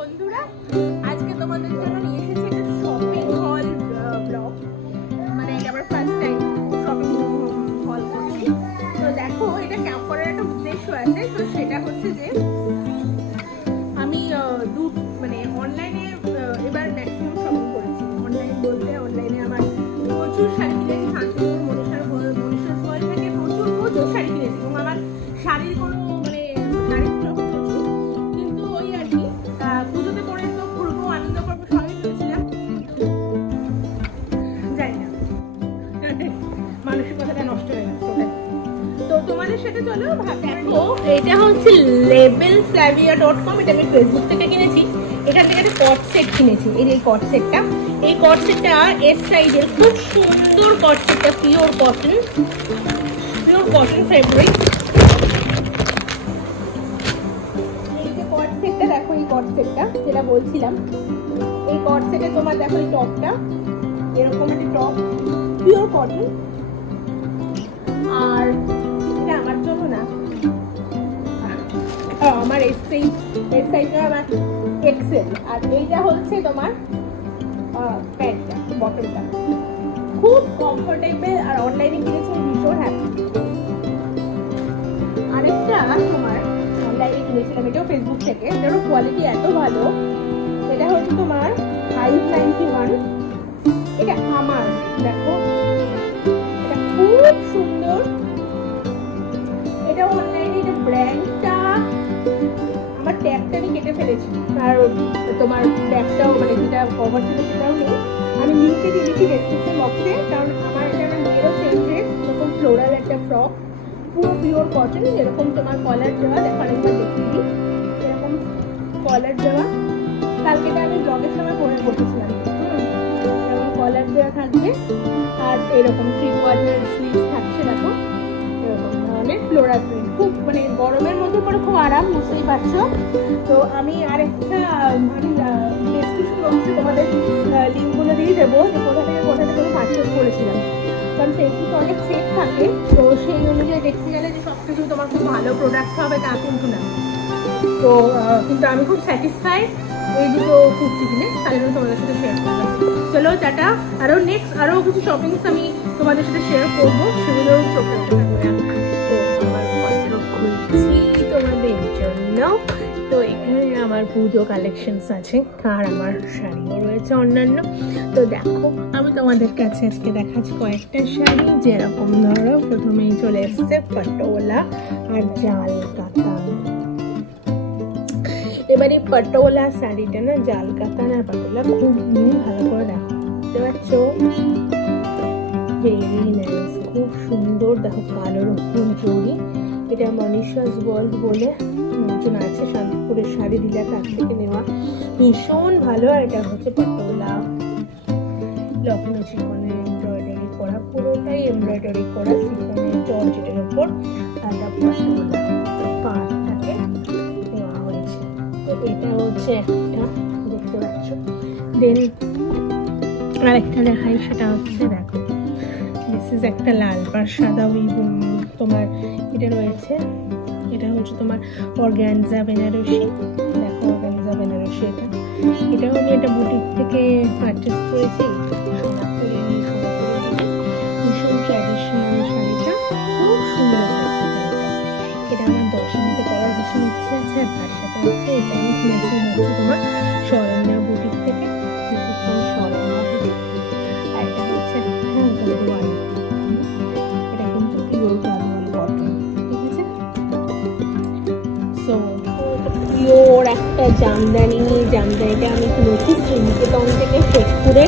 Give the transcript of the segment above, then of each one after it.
বন্ধুরা, আজকে তোমাদের জন্য নিয়ে এসেছি একটা শপিং হল ব্লগ। মানে এটা আমার ফার্স্ট টাইম শপিং হল করছি। তো দেখো, এটা ক্যাম্প করার একটা উদ্দেশ্য আছে। তো সেটা হচ্ছে যে আমি মানে অনলাইনে এবার ম্যাক্সিমাম শপিং করেছি। অনলাইন বলতে অনলাইনে আমার প্রচুর শাড়ি কিনেছি, শান্তিপুর মনীষার ওয়ার্ল্ড থেকে প্রচুর শাড়ি কিনেছি এবং আমার শাড়ির কোনো মানে শাড়ির স্টক প্রচুর। কিন্তু ওই আর কি পুজোতে পরে তো ঘুরবো, আনন্দ করবো সবাই ভেবেছিলাম, জানি না মানসিকতাটা নষ্ট হয়ে গেছে। তো তোমাদের সাথে চলো দেখো, এটা হচ্ছে labelflavia.com। এটা আমি ফেসবুক থেকে কিনেছি। এখান থেকে একটা কট সেট কিনেছি। এই কট সেটটা, এস সাইজের, খুব সুন্দর কট সেটটা, পিওর কটন ফেব্রিক। এই যে কট সেটটা দেখো, এই কট সেটটা যেটা বলছিলাম, এই কট সেটে তোমার দেখো এই টপটা, এরকম একটা টপ, পিওর কটন। আর এটা আমার জন্য না, আমার এস সাইজটা আমার এক্সেল। আর এইটা হচ্ছে তোমার প্যান্টটা, বটলটা খুব কমফোর্টেবল। আর অনলাইনে কিনেছি, ভীষণ হ্যাপি। আরেকটা তোমার অনলাইনে কিনেছিলাম, এটাও ফেসবুক থেকে। এটারও কোয়ালিটি এত ভালো। এটা হচ্ছে তোমার 591। এটা আমার, দেখো এটা খুব সুন্দর। এটা অনলাইনে, এটা ব্র্যান্ডটা, আমার ট্যাগটা আমি কেটে ফেলেছি। আর তোমার ট্যাগটাও মানে যেটা কভার ছিল সেটাও নেই। আমি লিঙ্কে দিয়ে দিচ্ছি ডেসক্রিপশন বক্সে। কারণ আমার এটা আমার মেয়েরও সেম ড্রেস, এরকম ফ্লোরাল একটা ফ্রক, পুরো পিওর কটন। যেরকম তোমার কলার দেওয়া, দেখো আরেকবার দেখিয়ে দিই, এরকম কলার দেওয়া। কালকেটা আমি ব্লগের সময় পরে পড়েছিলাম। এরকম কলার দেওয়া থাকবে আর এরকম 3/4 স্লিভস থাকছে। দেখো এরকম ধরনের ফ্লোরাল প্রিন্ট, খুব মানে গরমের মধ্যে পরে খুব আরাম, বুঝতেই পারছো। তো আমি আরেকটা ডেসক্রিপশন বক্সে তোমাদের লিঙ্কগুলো দিয়ে দেবো, যে কোথা থেকে আমি পারচেস করেছিলাম। কারণ ফেসবুকে অনেক সেট থাকে, তো সেই অনুযায়ী দেখতে গেলে যে সব কিছু তোমার খুব ভালো প্রোডাক্ট হবে তা কিন্তু না। তো কিন্তু আমি খুব স্যাটিসফাইড এই দুটো কুর্তি কিনে, তাই জন্য তোমাদের সাথে শেয়ার করলাম। চলো টাটা। আরও কিছু শপিংস আমি তোমাদের সাথে শেয়ার করবো, সেগুলো চোখে থাকবে। তো আমার পত্র খুলছি তোমাদের জন্য। তো এখানে আমার পুজো কালেকশনস আছে, আর আমার শাড়িও রয়েছে অন্যান্য। তো দেখো, আমি তোমাদের কাছে আজকে দেখাচ্ছি কয়েকটা শাড়ি। যেরকম ধরো, প্রথমেই চলে এসছে পাটোলা আর জাল কাতান। এবার এই পাটোলা শাড়িটা না, জাল কাতান আর পাটোলা খুব ভালো করে দেখো, বুঝতে পারছো? ভেরি নাইস, খুব সুন্দর। দেখো কালোর উপর জড়ি। এটা মনীষাস ওয়ার্ল্ড বলে একজন আছে, শান্তিপুরের শাড়ি দিলা, তার থেকে নেওয়া, ভীষণ ভালো। আর এটা হচ্ছে পাটোলা, লখনৌ চিকনে এমব্রয়ডারি করা, পুরোটাই এমব্রয়ডারি করা সিফনের জর্জেটের উপর একটা পাটোলা পাড়টাকে নেওয়া হয়েছে। তো এটা হচ্ছে একটা, দেখতে পাচ্ছ। দেন আরেকটা দেখাই, সেটা হচ্ছে দেখো, দিস ইজ একটা লাল পাড় সাদা উইভ তোমার এটা রয়েছে। এটা হচ্ছে তোমার অর্গানজা বেনারসি। দেখো অর্গানজা বেনারসি, এটাও আমি একটা বুটিক থেকে পারচেস করেছি। ভীষণ ট্র্যাডিশনাল শাড়িটা, খুব সুন্দর লাগছে শাড়িটা। এটা আমার দশমীতে পরার ভীষণ ইচ্ছে আছে। আর তার সাথে হচ্ছে এটা আমি কিনেছি হচ্ছে তোমার শরণ্যা বুটিক থেকে। শরণ্যা বুটিক। আর এটা হচ্ছে গদওয়াল, এটা কিন্তু পিওর গদওয়াল কটন, ঠিক আছে? সো পিওর একটা জামদানিটা আমি কিনেছি শ্রীনিকেতন থেকে, শেখপুরে।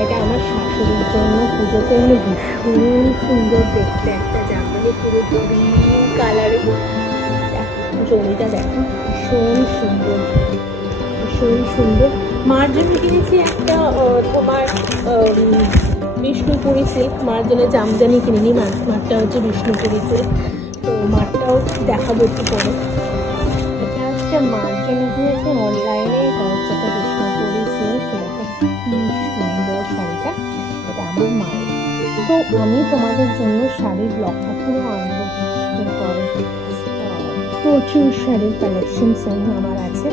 এটা আমার শাশুড়ির জন্য পুজোতে আমি ভীষণ সুন্দর দেখতে একটা জামদানি, পুরো জরি কালারে। জরিটা দেখো, ভীষণ সুন্দর। মার জন্য কিনেছি একটা তোমার বিষ্ণুপুরি সিল্ক। মার জন্য জামদানি কিনিনি, মারটা হচ্ছে বিষ্ণুপুরি সিল্ক। তো মারটাও দেখাবো একটু পরে। এটা হচ্ছে মার জন্য কিনেছি অনলাইনে, এটা হচ্ছে একটা বিষ্ণুপুরি সিল্ক। দেখো কি সুন্দর শাড়িটা, এটা আমার মায়ের। তো আমি তোমাদের জন্য শাড়ির ব্লগটা পুরো আনবো, এরপরে প্রচুর শাড়ির কালেকশনস আমার আছে।